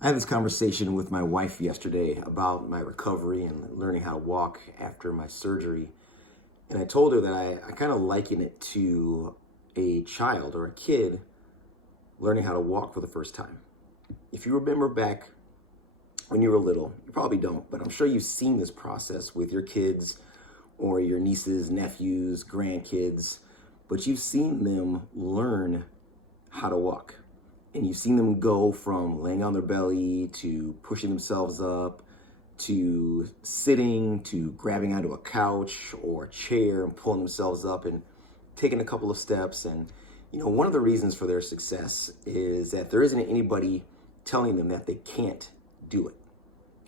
I had this conversation with my wife yesterday about my recovery and learning how to walk after my surgery. And I told her that I kind of liken it to a child or a kid learning how to walk for the first time. If you remember back when you were little, you probably don't, but I'm sure you've seen this process with your kids or your nieces, nephews, grandkids, but you've seen them learn how to walk. And you've seen them go from laying on their belly to pushing themselves up to sitting to grabbing onto a couch or a chair and pulling themselves up and taking a couple of steps. And, one of the reasons for their success is that there isn't anybody telling them that they can't do it,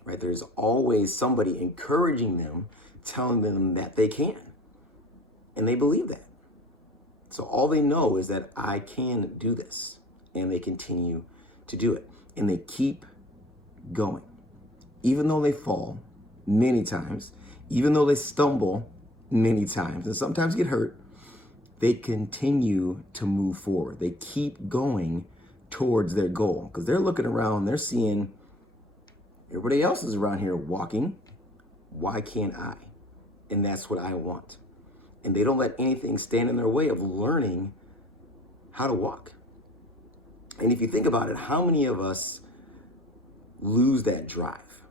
right? There's always somebody encouraging them, telling them that they can. And they believe that. So all they know is that I can do this. And they continue to do it. And they keep going. Even though they fall many times, even though they stumble many times, and sometimes get hurt, they continue to move forward. They keep going towards their goal because they're looking around, they're seeing everybody else is around here walking. Why can't I? And that's what I want. And they don't let anything stand in their way of learning how to walk. And if you think about it, how many of us lose that drive?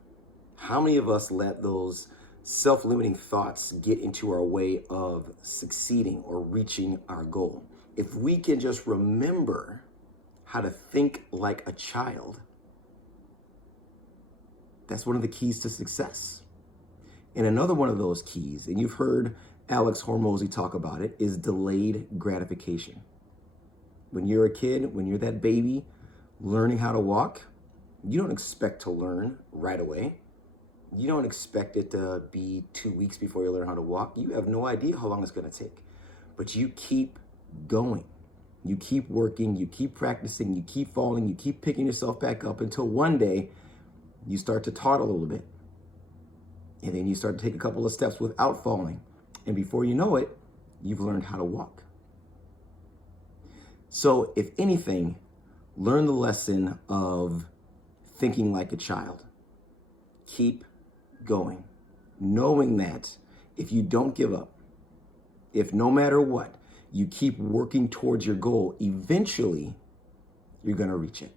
How many of us let those self-limiting thoughts get into our way of succeeding or reaching our goal? If we can just remember how to think like a child, that's one of the keys to success. And another one of those keys, and you've heard Alex Hormozy talk about it, is delayed gratification. When you're a kid, when you're that baby learning how to walk, you don't expect to learn right away. You don't expect it to be 2 weeks before you learn how to walk. You have no idea how long it's going to take. But you keep going. You keep working. You keep practicing. You keep falling. You keep picking yourself back up until one day you start to toddle a little bit. And then you start to take a couple of steps without falling. And before you know it, you've learned how to walk. So if anything, learn the lesson of thinking like a child. Keep going, knowing that if you don't give up, if no matter what, you keep working towards your goal, eventually you're going to reach it.